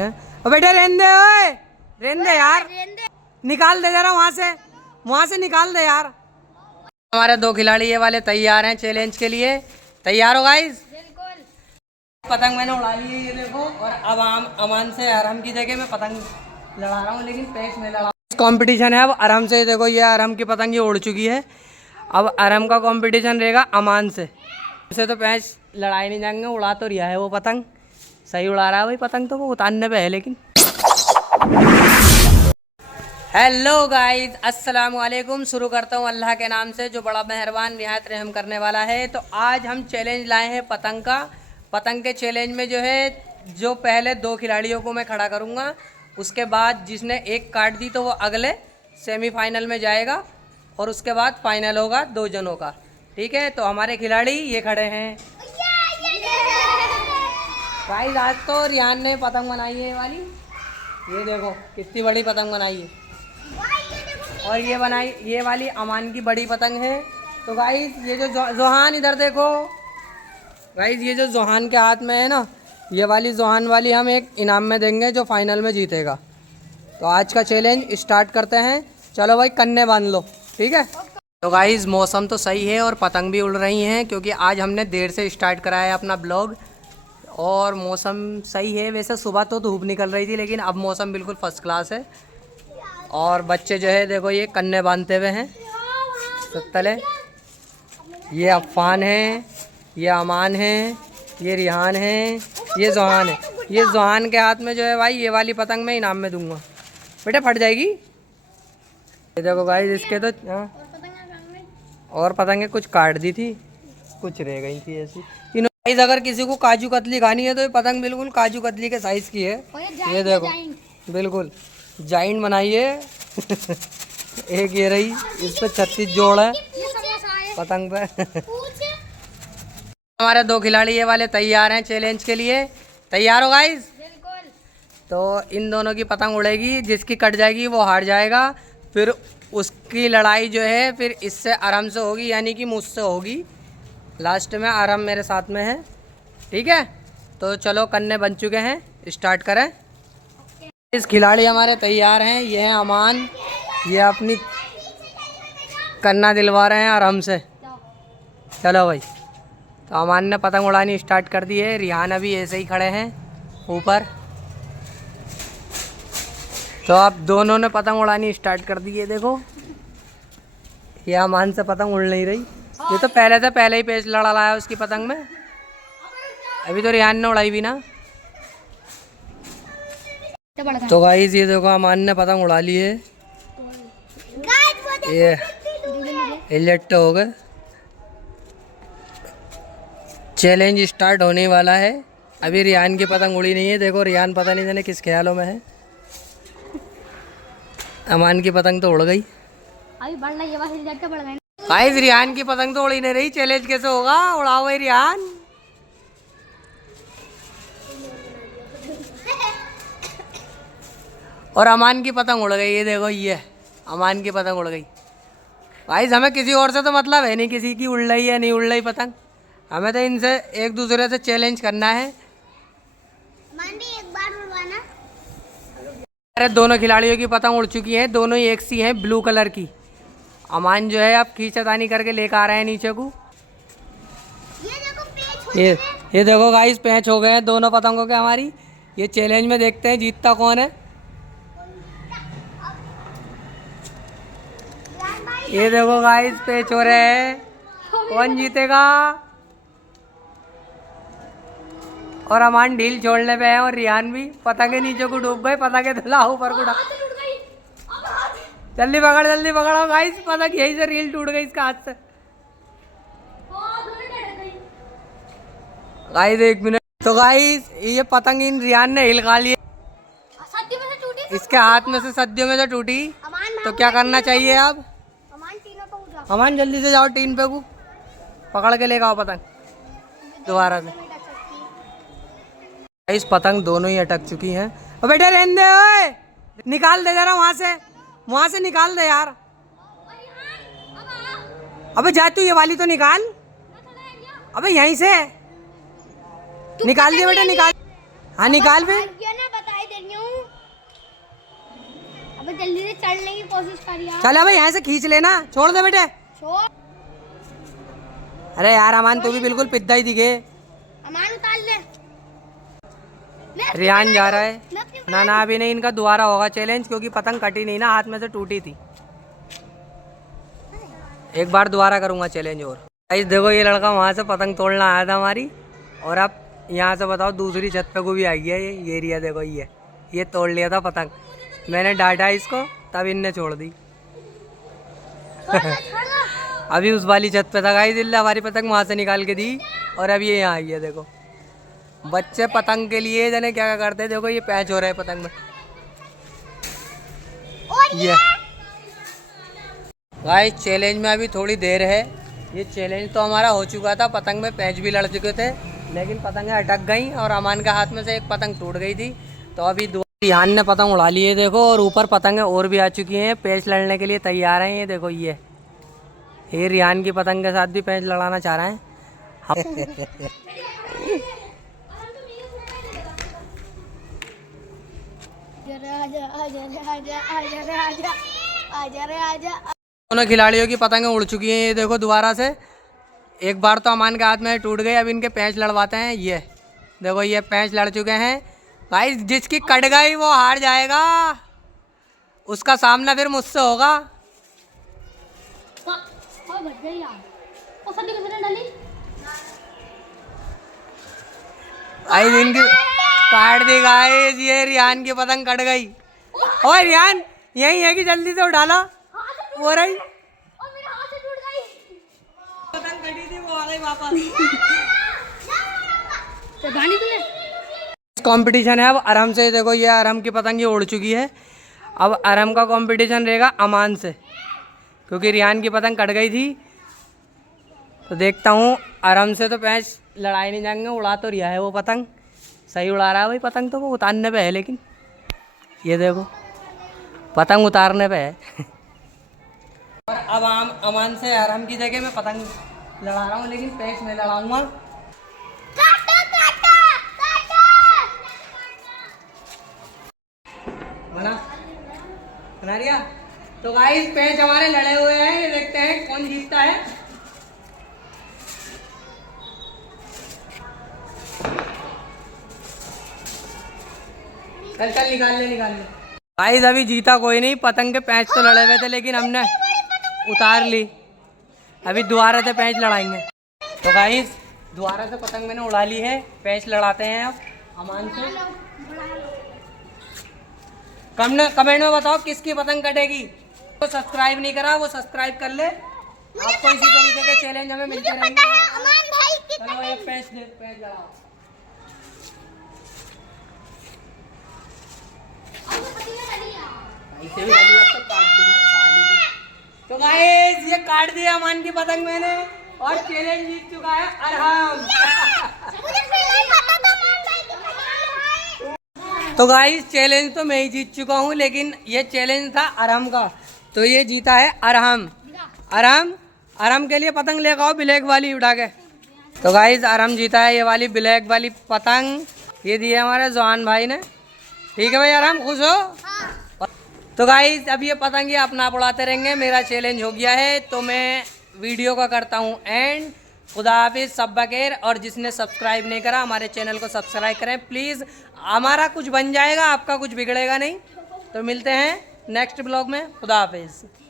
ओ बेटा रहने दे, ओए रहने दे यार, निकाल दे जरा वहाँ से निकाल दे यार। हमारे दो खिलाड़ी ये वाले तैयार हैं चैलेंज के लिए। तैयार हो गाइस? पतंग मैंने उड़ा ली है ये देखो, और अब अमान से आराम की जगह मैं पतंग लड़ा रहा हूँ, लेकिन पैच में लड़ा। कंपटीशन है अब आराम से। देखो ये आराम की पतंग ये उड़ चुकी है। अब आराम का कंपटीशन रहेगा अमान से तो पैच लड़ाई नहीं जाएंगे। उड़ा तो रिया है वो पतंग, सही उड़ा रहा है भाई पतंग, तो वो उतारने पे है। लेकिन हेलो गाइस, अस्सलाम वालेकुम। शुरू करता हूँ अल्लाह के नाम से जो बड़ा मेहरबान निहायत रहम करने वाला है। तो आज हम चैलेंज लाए हैं पतंग का। पतंग के चैलेंज में जो है, जो पहले दो खिलाड़ियों को मैं खड़ा करूँगा, उसके बाद जिसने एक काट दी तो वो अगले सेमीफाइनल में जाएगा, और उसके बाद फाइनल होगा 2 जनों का। ठीक है, तो हमारे खिलाड़ी ये खड़े हैं गाइस। आज तो रियान ने पतंग बनाई है ये वाली, ये देखो कितनी बड़ी पतंग बनाई है। और ये वाली अमान की बड़ी पतंग है। तो गाइस ये जो जोहान इधर देखो गाइस, ये जो जोहान के हाथ में है ना, ये वाली जोहान वाली हम एक इनाम में देंगे जो फाइनल में जीतेगा। तो आज का चैलेंज स्टार्ट करते हैं। चलो भाई कन्ने बांध लो, ठीक है। तो गाइस मौसम तो सही है और पतंग भी उड़ रही हैं, क्योंकि आज हमने देर से स्टार्ट कराया है अपना ब्लॉग, और मौसम सही है। वैसे सुबह तो धूप निकल रही थी, लेकिन अब मौसम बिल्कुल फर्स्ट क्लास है। और बच्चे जो है देखो ये कन्ने बांधते हुए हैं तले। ये अफ़ान है, ये अमान है, ये रिहान है, ये जोहान है। ये जोहान के हाथ में जो है भाई ये वाली पतंग मैं इनाम में दूंगा। बेटा फट जाएगी। ये देखो गाइस इसके तो और पतंगें कुछ काट दी थी, कुछ रह गई थी ऐसी। इन्होंने अगर किसी को काजू कतली खानी है तो ये पतंग बिल्कुल काजू कतली के साइज़ की है। ये देखो बिल्कुल जाइंट बनाई है। एक ये रही, इस पे 36 जोड़ है पतंग पे। हमारे दो खिलाड़ी ये वाले तैयार हैं चैलेंज के लिए। तैयार हो गाइस? तो इन दोनों की पतंग उड़ेगी, जिसकी कट जाएगी वो हार जाएगा। फिर उसकी लड़ाई जो है फिर इससे आराम से होगी, यानी कि मुझसे होगी। लास्ट में आराम मेरे साथ में है, ठीक है। तो चलो कन्ने बन चुके हैं, स्टार्ट करें। इस खिलाड़ी हमारे तैयार हैं, ये हैं अमान। ये अपनी कन्ना दिलवा रहे हैं आराम से। चलो भाई, तो अमान ने पतंग उड़ानी स्टार्ट कर दी है। रिहान अभी ऐसे ही खड़े हैं ऊपर। तो अब दोनों ने पतंग उड़ानी स्टार्ट कर दी है। देखो ये अमान से पतंग उड़ नहीं रही। ये तो पहले ही पेच लड़ा लाया उसकी पतंग में। अभी तो रिहान ने उड़ाई भी ना। तो गाइस ये देखो अमान ने पतंग उड़ा ली है। ये इलेक्ट हो गए। चैलेंज स्टार्ट होने वाला है। अभी रियान की पतंग उड़ी नहीं है। देखो रियान पता नहीं जाने किस ख्यालों में है। अमान की पतंग तो उड़ गई। अभी बढ़ रही है, बस बढ़ गई। गाइस रियान की पतंग तो उड़ी नहीं रही। चैलेंज कैसे होगा? उड़ाओ भाई रियान। और अमान की पतंग उड़ गई। ये देखो ये अमान की पतंग उड़ गई। गाइस हमें किसी और से तो मतलब है नहीं, किसी की उड़ रही है नहीं उड़ रही पतंग। हमें तो इनसे एक दूसरे से चैलेंज करना है। एक बार उड़वाना। अरे दोनों खिलाड़ियों की पतंग उड़ चुकी हैं, दोनों ही एक सी हैं ब्लू कलर की। अमान जो है अब खींचतानी करके लेकर आ रहे हैं नीचे को। ये देखो गाइस पैंच हो गए हैं दोनों पतंगों के हमारी। ये चैलेंज में देखते हैं जीतता कौन है। ये देखो गाइस पैंच हो रहे हैं, कौन जीतेगा। और अमान ढील छोड़ने पे है, और रियान भी पतंगे नीचे को डूब गए। पतंगे धुला ऊपर को। जल्दी पकड़ो गाइस, पतंग यहीं से रील टूट गई इसका हाथ से। Guys 1 minute. तो गाइस ये पतंग इन रियान ने हिल खा ली। इसके हाथ में से सदियों में से टूटी। तो क्या करना चाहिए अब? अमान जल्दी से जाओ टीन पे को पकड़ के लेकर आओ पतंग दोबारा से। इस पतंग दोनों ही अटक चुकी हैं। और बेटा रहने दे, ओए निकाल दे जरा वहाँ से निकाल दे यार। अबे जा तू, ये वाली तो निकाल। अबे यहीं से निकाल दिया बेटा, निकाल। हाँ निकाल फिर। बढ़ने की कोशिश कर यार। चल भाई यहाँ से खींच लेना, छोड़ दे बेटे। छोड़। अरे यार अमान तू भी बिल्कुल पिद्दा ही दिखे। अमान उतार ले। रियान जा रहा है। ना ना अभी नहीं, इनका दोबारा होगा चैलेंज, क्योंकि पतंग कटी नहीं ना, हाथ में से टूटी थी। एक बार दोबारा करूंगा चैलेंज और। गाइस देखो ये लड़का वहाँ से पतंग तोड़ना आया था हमारी, और अब यहाँ से बताओ दूसरी छत पे को भी आई है। ये एरिया देखो, ये तोड़ लिया था पतंग। मैंने डांटा इसको, तब इनने छोड़ दी। अभी उस वाली छत पे था गाइस, इल्ला हमारी पतंग वहाँ से निकाल के दी, और अब ये यहाँ आई है। देखो बच्चे पतंग के लिए जाने क्या क्या करते हैं। देखो ये पैच हो रहा है पतंग में। ये गाइस चैलेंज में अभी थोड़ी देर है। ये चैलेंज तो हमारा हो चुका था, पतंग में पैच भी लड़ चुके थे, लेकिन पतंगें अटक गई और अमान के हाथ में से एक पतंग टूट गई थी। तो अभी रिहान ने पतंग उड़ा ली है देखो, और ऊपर पतंगें और भी आ चुकी हैं, पैच लड़ने के लिए तैयार हैं। ये देखो ये रिहान की पतंग के साथ भी पैच लड़ाना चाह रहे हैं। दोनों खिलाड़ियों की पतंगें उड़ चुकी हैं। ये देखो दोबारा से, एक बार तो अमान के हाथ में टूट गई, अब इनके पैंच लड़वाते हैं। ये देखो ये पैंच लड़ चुके हैं भाई। जिसकी कट गई वो हार जाएगा, उसका सामना फिर मुझसे होगा। आई इनकी काट दी गाइस, ये रियान की पतंग कट गई। और रियान यही है कि जल्दी से उठाला। वो रही पतंग कटी थी, वो आ गई वापस। कंपटीशन है अब आराम से। देखो ये आराम की पतंग ये उड़ चुकी है। अब आराम का कंपटीशन रहेगा अमान से, क्योंकि रियान की पतंग कट गई थी। तो देखता हूँ आराम से तो पैंच लड़ाई नहीं जाएंगे। उड़ा तो रिया है वो पतंग, सही उड़ा रहा है भाई पतंग, तो वो उतारने पे है। लेकिन ये देखो पतंग उतारने पे है। और अब अमान से आराम की जगह मैं पतंग लड़ा रहा हूँ, लेकिन पैंच में लड़ाऊंगा। बना रिया। तो गाइस पैंच हमारे लड़े हुए हैं, ये देखते हैं कौन जीतता है। चल चल निकाल ले। गाइस अभी जीता कोई नहीं, पतंग के पैंच तो लड़े हुए थे, लेकिन हमने उतार ली। अभी दोबारा से पैंच लड़ाएंगे। तो गाइस दोबारा से पतंग मैंने उड़ा ली है, पैंच लड़ाते हैं अब अमान से। कमेंट में बताओ किसकी पतंग कटेगी। तो सब्सक्राइब नहीं करा वो सब्सक्राइब कर ले। आपको इसी तरीके के चैलेंज हमें मिलते रहेंगे। चलो एक पैंच लड़ाओ। तो गाइस ये काट दिया अमान की पतंग मैंने, और चैलेंज जीत चुका है अरहम। तो गाइस चैलेंज तो मैं ही जीत चुका हूँ, लेकिन ये चैलेंज था अरहम का, तो ये जीता है अरहम। अरहम के लिए पतंग लेकर आओ ब्लैक वाली उठा के। तो गाइस अरहम जीता है ये वाली ब्लैक वाली पतंग, ये दी है हमारे जवान भाई ने। ठीक है भाई अरहम, खुश हो? तो गाइस अब ये पतंग ये अपना उड़ाते रहेंगे। मेरा चैलेंज हो गया है, तो मैं वीडियो का करता हूँ एंड। खुदा हाफिज़ सब बगैर। और जिसने सब्सक्राइब नहीं करा हमारे चैनल को सब्सक्राइब करें प्लीज़। हमारा कुछ बन जाएगा, आपका कुछ बिगड़ेगा नहीं। तो मिलते हैं नेक्स्ट ब्लॉग में। खुदा हाफिज़।